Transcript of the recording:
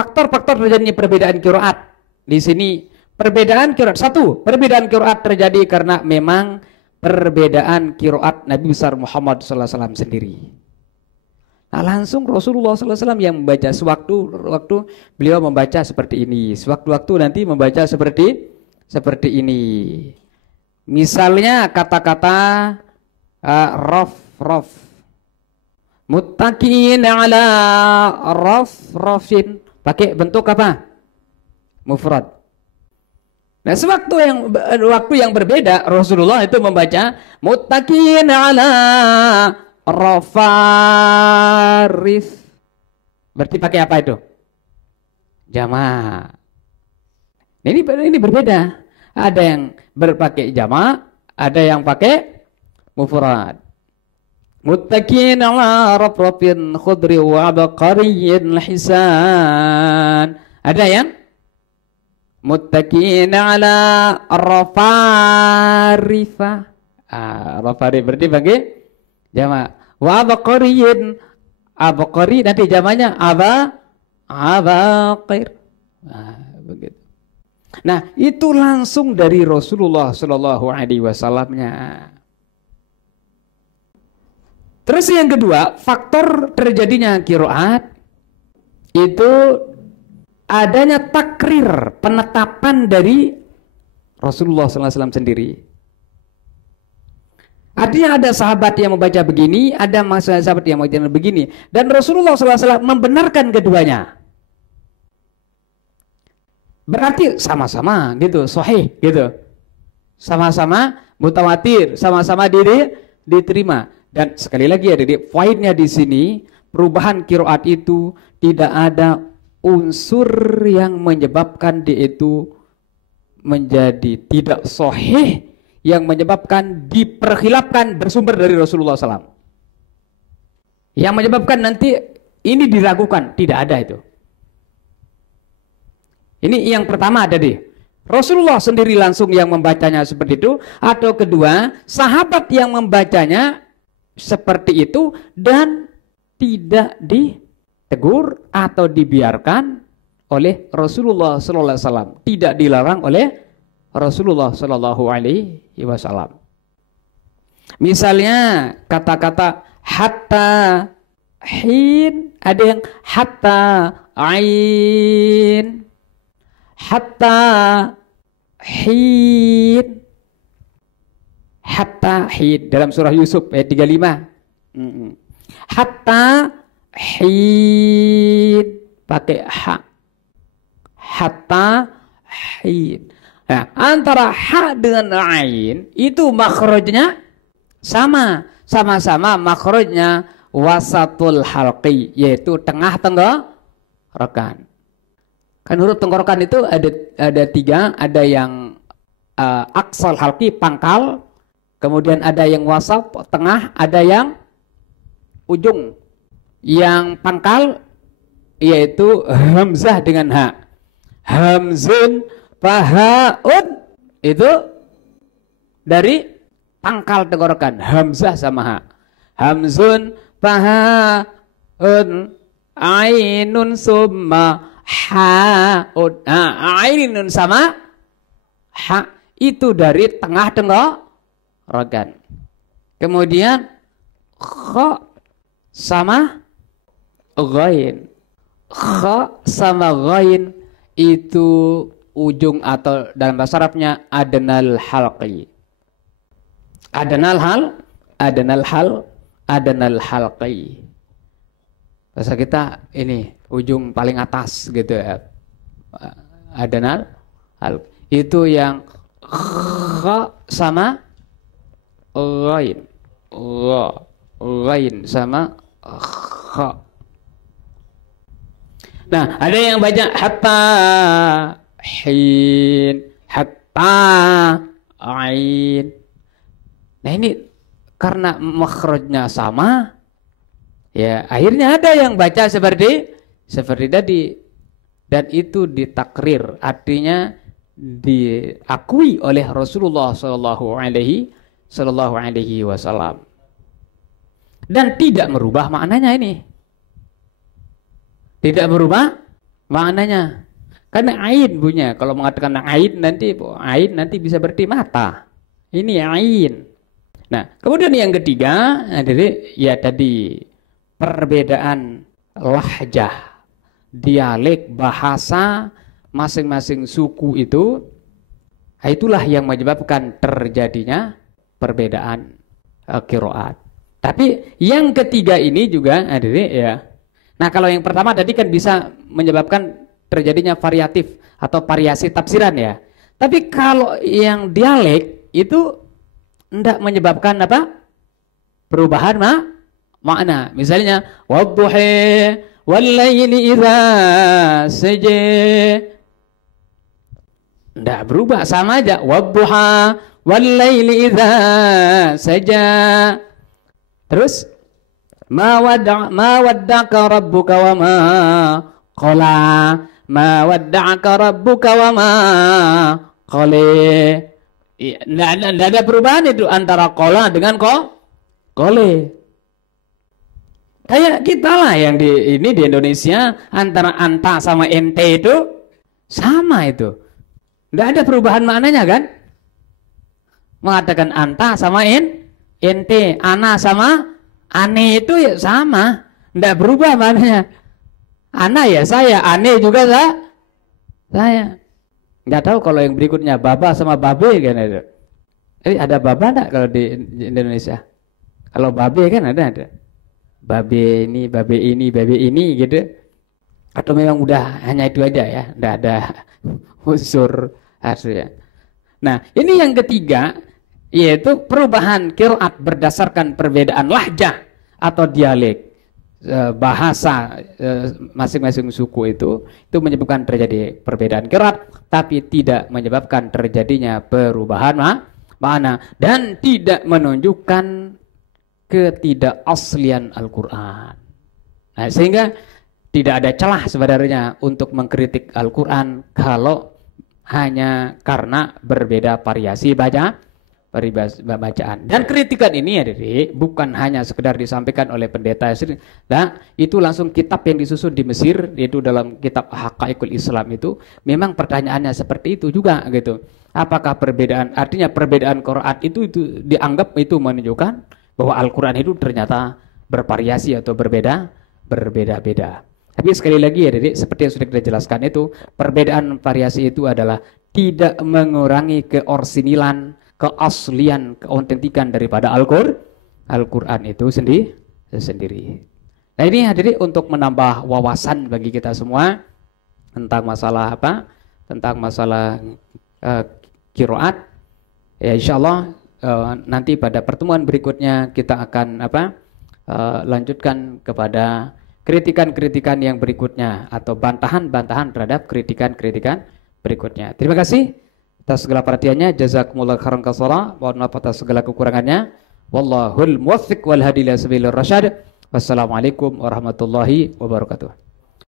faktor-faktor terjadinya perbedaan qiraat. Di sini perbedaan qiraat. Satu, perbedaan qiraat terjadi karena memang perbedaan qiraat Nabi besar Muhammad SAW sendiri. Nah, langsung Rasulullah SAW yang membaca sewaktu beliau membaca seperti ini, sewaktu-waktu nanti membaca seperti ini. Misalnya kata-kata raf, muttaqin ala rafin, pakai bentuk apa? Mufrad. Nah, waktu yang berbeda Rasulullah itu membaca muttaqin ala rafarif. Berarti pakai apa itu? Jama'. Ini berbeda. Ada yang berpakai jama', ada yang pakai mufrad. Muttaqin ala rafrafin khudri wa abqariyyin hisan. Ada yang muttaqin ala rafarifa. Rafarif berarti pakai jama'. Wa abqariyyin, abqari nanti jamanya abaqir. Begitu. Nah, itu langsung dari Rasulullah Shallallahu Alaihi Wasallamnya. Terus yang kedua, faktor terjadinya qiraat itu adanya takrir, penetapan dari Rasulullah SAW sendiri. Artinya ada sahabat yang membaca begini, ada sahabat yang membaca begini, dan Rasulullah SAW membenarkan keduanya. Berarti sama-sama gitu, sahih gitu. Sama-sama mutawatir, sama-sama diterima. Dan sekali lagi ada poinnya di sini, perubahan qiraat itu tidak ada unsur yang menyebabkan dia itu menjadi tidak sahih, yang menyebabkan diperkhilafkan bersumber dari Rasulullah SAW. Yang menyebabkan nanti ini diragukan, tidak ada itu. Ini yang pertama ada di Rasulullah sendiri langsung yang membacanya seperti itu, atau kedua sahabat yang membacanya seperti itu dan tidak ditegur atau dibiarkan oleh Rasulullah Sallallahu Alaihi Wasallam, tidak dilarang oleh Rasulullah Sallallahu Alaihi Wasallam. Misalnya kata-kata hatta hin, ada yang hatta ain, hatta hin, hatta hin dalam surah Yusuf ayat 35. Hatta hin pakai ha, hatta hin. Nah, antara ha dengan ain itu makhrajnya sama-sama makhrajnya wasatul halqi, yaitu tengah tenggorokan. Kan huruf tenggorokan itu ada tiga, ada yang aqsal halqi, pangkal, kemudian ada yang wasat, tengah, ada yang ujung. Yang pangkal yaitu hamzah dengan ha. Hamzun fahaun itu dari pangkal tenggorokan, hamzah sama ha. Hamzun fahaun ainun summa haun. Ainun sama ha itu dari tengah tenggorokan. Kemudian kha sama ghain. Kha sama ghain itu ujung atau dalam bahasa Arabnya adnal halqi. Adnal halqi. Bahasa kita ini ujung paling atas gitu ya. Adnal halqi. Itu yang kha sama ghain. Ghain sama kha. Nah, ada yang baca hatta hin, hatta ain. Nah, ini karena makhrajnya sama, ya akhirnya ada yang baca seperti tadi, dan itu ditakrir, artinya diakui oleh Rasulullah Sallallahu Alaihi Wasallam, dan tidak merubah maknanya ini. Tidak berubah maknanya. Karena ain punya, kalau mengatakan ain nanti bisa berarti mata. Ini ain. Nah, kemudian yang ketiga, jadi ya tadi perbedaan lahjah, dialek, bahasa masing-masing suku itu, itulah yang menyebabkan terjadinya perbedaan qiraat. Tapi yang ketiga ini juga, ya. Nah, kalau yang pertama tadi kan bisa menyebabkan terjadinya variatif atau variasi tafsiran ya. Tapi kalau yang dialek itu tidak menyebabkan apa? Perubahan makna. Misalnya wadduhi wallaili idza saja. Tidak berubah, sama aja. Wadduha wallaili idza saja. Terus ma wadda'aka rabbuka wa ma qala. Ma wadda'aka rabbuka wa ma qala. Tidak ada perubahan itu antara qala dengan qole. Kayak kita lah yang di Indonesia antara anta sama ente itu sama itu. Tidak ada perubahan maknanya kan? Mengatakan anta sama ente, ana sama ane itu ya sama. Tidak berubah maknanya. Ana ya saya, ane juga saya. Nggak tahu kalau yang berikutnya baba sama babe kan itu. Ada baba enggak kalau di Indonesia? Kalau babe kan ada. Babe ini gitu. Atau memang udah hanya itu aja ya, enggak ada unsur aslinya. Nah, ini yang ketiga yaitu perubahan qiraat berdasarkan perbedaan lahjah atau dialek. Bahasa masing-masing suku itu menyebabkan terjadi perbedaan qiraat, tapi tidak menyebabkan terjadinya perubahan makna dan tidak menunjukkan ketidakaslian Al-Quran. Nah, sehingga tidak ada celah sebenarnya untuk mengkritik Al-Quran kalau hanya karena berbeda variasi bacaan. Dan kritikan ini ya bukan hanya sekedar disampaikan oleh pendeta. Nah, itu langsung kitab yang disusun di Mesir, yaitu dalam kitab Haqaiqul Islam itu memang pertanyaannya seperti itu juga gitu. Apakah perbedaan, artinya perbedaan qiraat itu dianggap itu menunjukkan bahwa Al-Quran itu ternyata bervariasi atau berbeda-beda. Tapi sekali lagi ya Dede, seperti yang sudah kita jelaskan itu, perbedaan variasi itu adalah tidak mengurangi keorsinilan, keaslian, keautentikan daripada Al-Quran itu sendiri. Nah ini hadirin untuk menambah wawasan bagi kita semua tentang masalah apa? Tentang masalah qiraat. Ya insyaallah nanti pada pertemuan berikutnya kita akan lanjutkan kepada kritikan-kritikan yang berikutnya atau bantahan-bantahan terhadap kritikan-kritikan berikutnya. Terima kasih atas segala perhatiannya. Jazakumullah khairan katsira. Mohon maaf atas segala kekurangannya. Wallahul muwaffiq wal hadi ila sabilir rasyad. Wassalamualaikum warahmatullahi wabarakatuh.